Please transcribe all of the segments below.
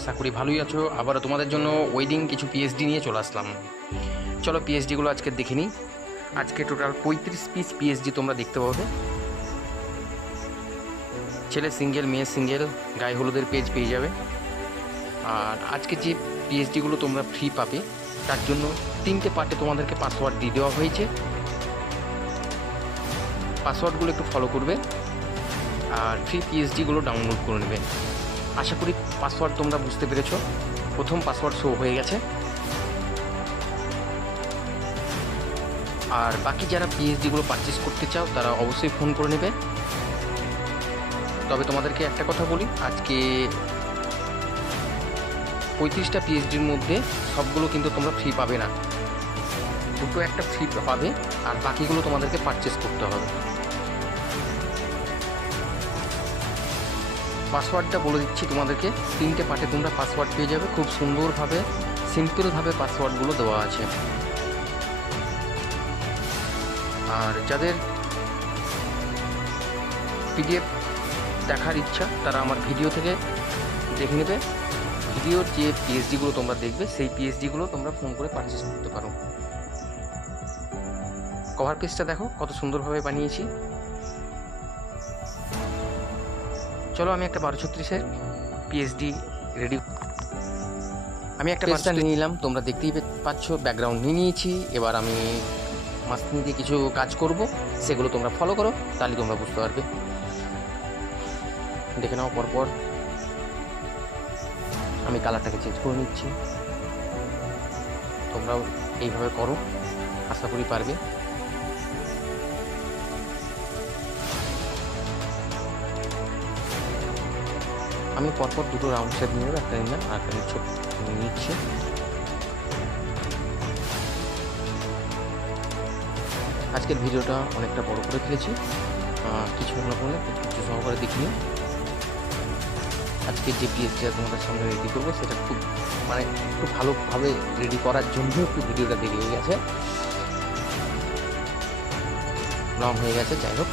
আশা করি ভালোই আছো। আবারও তোমাদের জন্য ওয়েডিং কিছু পিএইচডি নিয়ে চলে আসলাম। চলো পিএইচডিগুলো আজকে দেখে নিই। আজকে টোটাল 35 পিস পিএইচডি তোমরা দেখতে পাবে। ছেলে সিঙ্গেল, মেয়ে সিঙ্গেল, গায়ে হলুদের পেজ পেয়ে যাবে। আর আজকে যে পিএইচডিগুলো তোমরা ফ্রি পাবে তার জন্য 3টে পার্টে তোমাদেরকে পাসওয়ার্ড দিয়ে দেওয়া হয়েছে। পাসওয়ার্ডগুলো একটু ফলো করবে আর ফ্রি পিএইচডিগুলো ডাউনলোড করে নেবে। আশা করি পাসওয়ার্ড তোমরা বুঝতে পেরেছো। প্রথম পাসওয়ার্ড শো হয়ে গেছে। আর বাকি যারা পিএইচডিগুলো পারচেস করতে চাও তারা অবশ্যই ফোন করে নেবে। তবে তোমাদেরকে একটা কথা বলি, আজকে 35টা পিএইচডির মধ্যে সবগুলো কিন্তু তোমরা ফ্রি পাবে না। দুটো একটা ফ্রি পাবে আর বাকিগুলো তোমাদেরকে পারচেস করতে হবে। পাসওয়ার্ডটা বলে দিচ্ছি তোমাদেরকে, 3টে পার্টে তোমরা পাসওয়ার্ড পেয়ে যাবে। খুব সুন্দরভাবে সিম্পলভাবে পাসওয়ার্ডগুলো দেওয়া আছে। আর যাদের পিডিএফ দেখার ইচ্ছা তারা আমার ভিডিও থেকে দেখে নেবে। ভিডিওর যে পিএইচডিগুলো তোমরা দেখবে সেই পিএইচডিগুলো তোমরা ফোন করে পারচেস করতে পারো। কভার পেজটা দেখো কত সুন্দরভাবে বানিয়েছি। চলো আমি একটা 1236-এর পিএইচডি রেডি। আমি একটা পেজটা নিয়ে নিলাম, তোমরা দেখতেই পাচ্ছ ব্যাকগ্রাউন্ড নিয়ে নিয়েছি। এবার আমি মাঝখান দিয়ে কিছু কাজ করব, সেগুলো তোমরা ফলো করো, তাহলে তোমরা বুঝতে পারবে। দেখে নাও পরপর। আমি কালারটাকে চেঞ্জ করে নিচ্ছি, তোমরাও এইভাবে করো, আশা করি পারবে। আমি পরপর দুটো রাউন্ড শেপ নিয়ে নেবো, একটা নিলাম আর একটা ছোট নিচ্ছি। আজকের ভিডিওটা অনেকটা বড় করে ফেলেছি, কিছু না বলে কিছু সহকারে দেখিয়ে আজকে যে পিএইচডিটা তোমাদের সামনে রেডি করবো সেটা খুব ভালোভাবে রেডি করার জন্য একটু ভিডিওটা দেরি হয়ে গেছে, লং হয়ে গেছে। যাই হোক,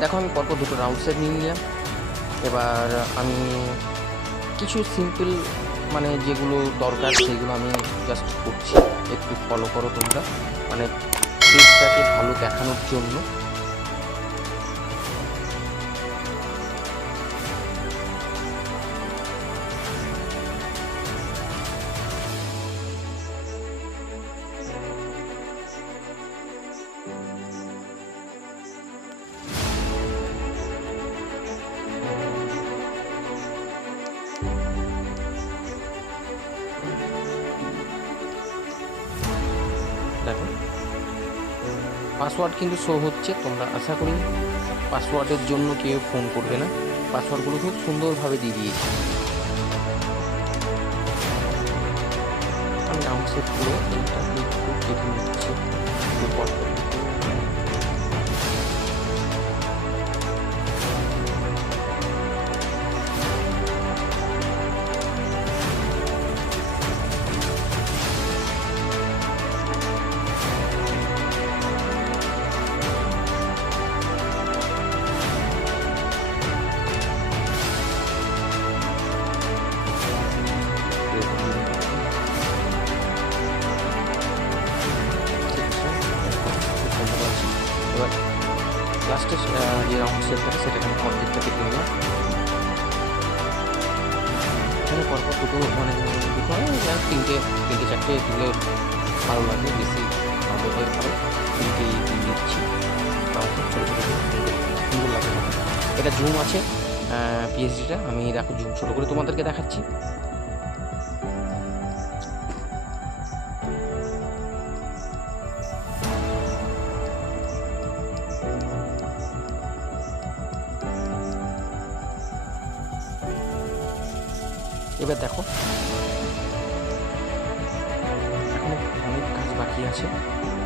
দেখো আমি পরপর দুটো রাউন্ড সেট নিয়ে নিলাম। এবার আমি কিছু সিম্পল যেগুলো দরকার সেগুলো আমি জাস্ট করছি, একটু ফলো করো তোমরা, পেজটাকে ভালো দেখানোর জন্য। দেখো পাসওয়ার্ড কিন্তু শো হচ্ছে, তোমরা আশা করি পাসওয়ার্ডের জন্য কেউ ফোন করবে না। পাসওয়ার্ডগুলো খুব সুন্দরভাবে দিয়ে দিয়েছি। আমি রাউন্ড সেট করে এইটাকে একটু কেটে নিচ্ছি। এবার লাস্টে যে রাউন্ড শেপ থাকে সেটাকে আমি অর্ধেকটা কেটে নিলাম। এখানে পরপর দুটো তিনটে চারটে দিলে ভালো লাগে, বেশি ভালো হয়, ভালো তিনটে দিয়ে দিচ্ছি। ছোটো ছোটো সুন্দর লাগে। এটা জুম আছে পিএইচডিটা, আমি দেখো জুম ছোটো করে তোমাদেরকে দেখাচ্ছি। এবার দেখো এখন অনেক কাজ বাকি আছে,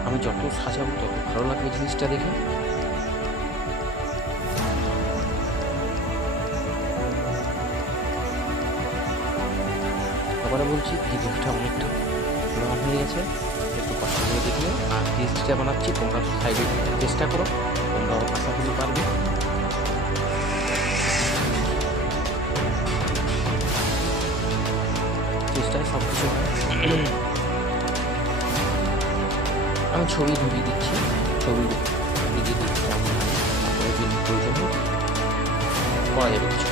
আমি যত সাজাবো তত ভালো লাগবে জিনিসটা দেখে। আবারও বলছি ভিডিওটা অনেকটা লং হয়ে গেছে, একটু কষ্ট করে দেখলে। আর পিএইচডিটা বানাচ্ছি, তোমরা সাইডে চেষ্টা করো, তোমরাও আশা করি পারবে। সব কিছু হয়। আমি ছবি ঢুকিয়ে দিচ্ছি, ছবি ঢুকিয়ে দিচ্ছি কেমন হয়, তারপরে যদি প্রয়োজন হয় করা যাবে কিছু।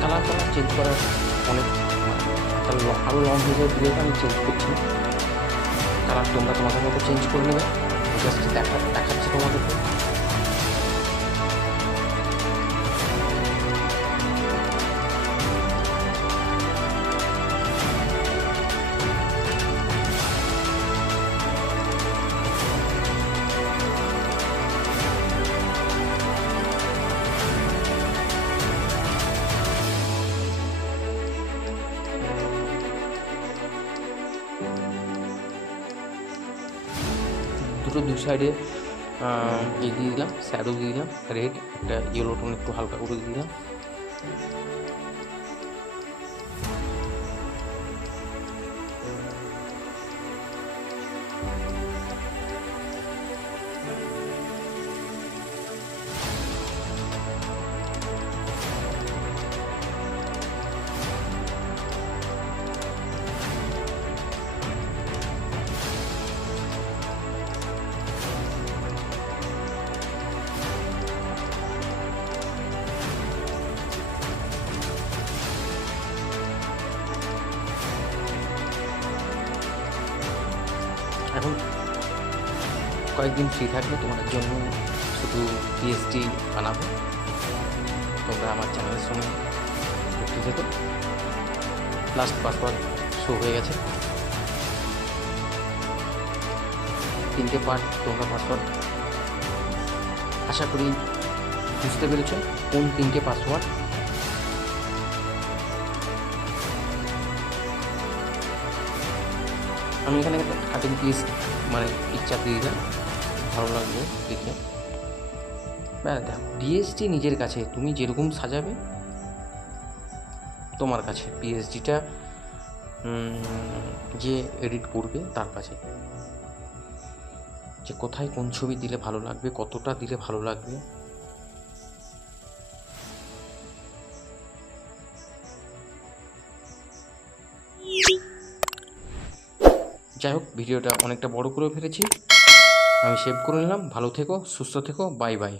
কালার চেঞ্জ করার অনেক তাহলে আরও লং হয়ে যাবে ভিডিওটা, আমি চেঞ্জ করছি না। কালার তোমরা তোমাদের মতো চেঞ্জ করে নেবে, জাস্ট দেখাচ্ছি তোমাদেরকে। দুটো দুই সাইডে দিয়ে দিলাম, শ্যাডো দিয়ে দিলাম রেড, একটা ইয়েলো টোন একটু হালকা করে দিয়ে দিলাম। এখন কয়েকদিন ফ্রি থাকলে তোমাদের জন্য শুধু পিএসডি বানাবো, তোমরা আমার চ্যানেলের সঙ্গে যুক্ত থেকো। লাস্ট পাসওয়ার্ড শো হয়ে গেছে, 3টে পার্ট তোমরা পাসওয়ার্ড আশা করি বুঝতে পেরেছ কোন 3টে পাসওয়ার্ড। আমি এখানে কাটিং পিস মানে পিকচার দিয়ে দিলাম, ভালো লাগবে দেখে। দেখো পিএসডি নিজের কাছে, তুমি যেরকম সাজাবে তোমার কাছে, পিএসডিটা যে এডিট করবে তার কাছে, যে কোথায় কোন ছবি দিলে ভালো লাগবে, কতটা দিলে ভালো লাগবে। যাই হোক, ভিডিওটা অনেকটা বড় করে ফেলেছি, আমি সেভ করে নিলাম। ভালো থেকো, সুস্থ থেকো, বাই বাই।